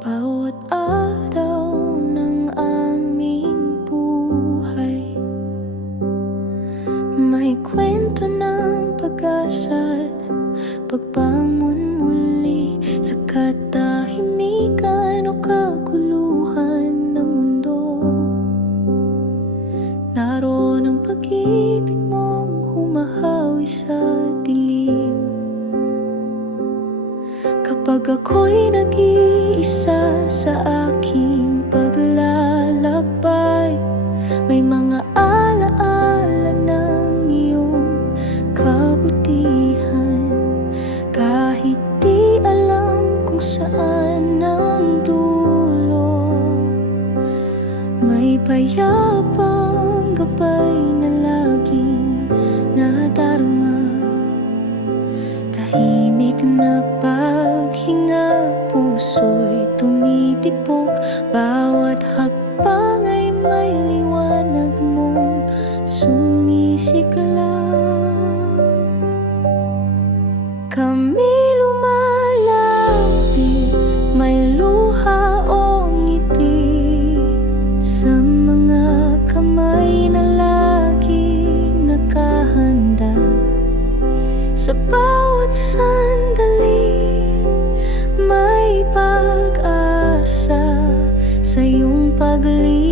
Bawat araw ng aming buhay may kwento ng pag-asa't pagbangon muli sa katahimikan o kaguluhan ng mundo. Naroon ang pag-ibig mong humahawi sa dilim. Kapag ako'y nag-iisa sa aking paglalakbay, may mga alaala ng iyong kabutihan. Kahit di alam kung saan ang dulo, may payapang gabay na laging nadarama. Tahimik na paghinga, puso'y tumitibok. Bawat hakbang ay may liwanag mong sumisiklab. Kami lumalapit, may luha o ngiti sa mga kamay na laging nakahanda. Sa bawat sandali may pag-asa, sa iyong paglipat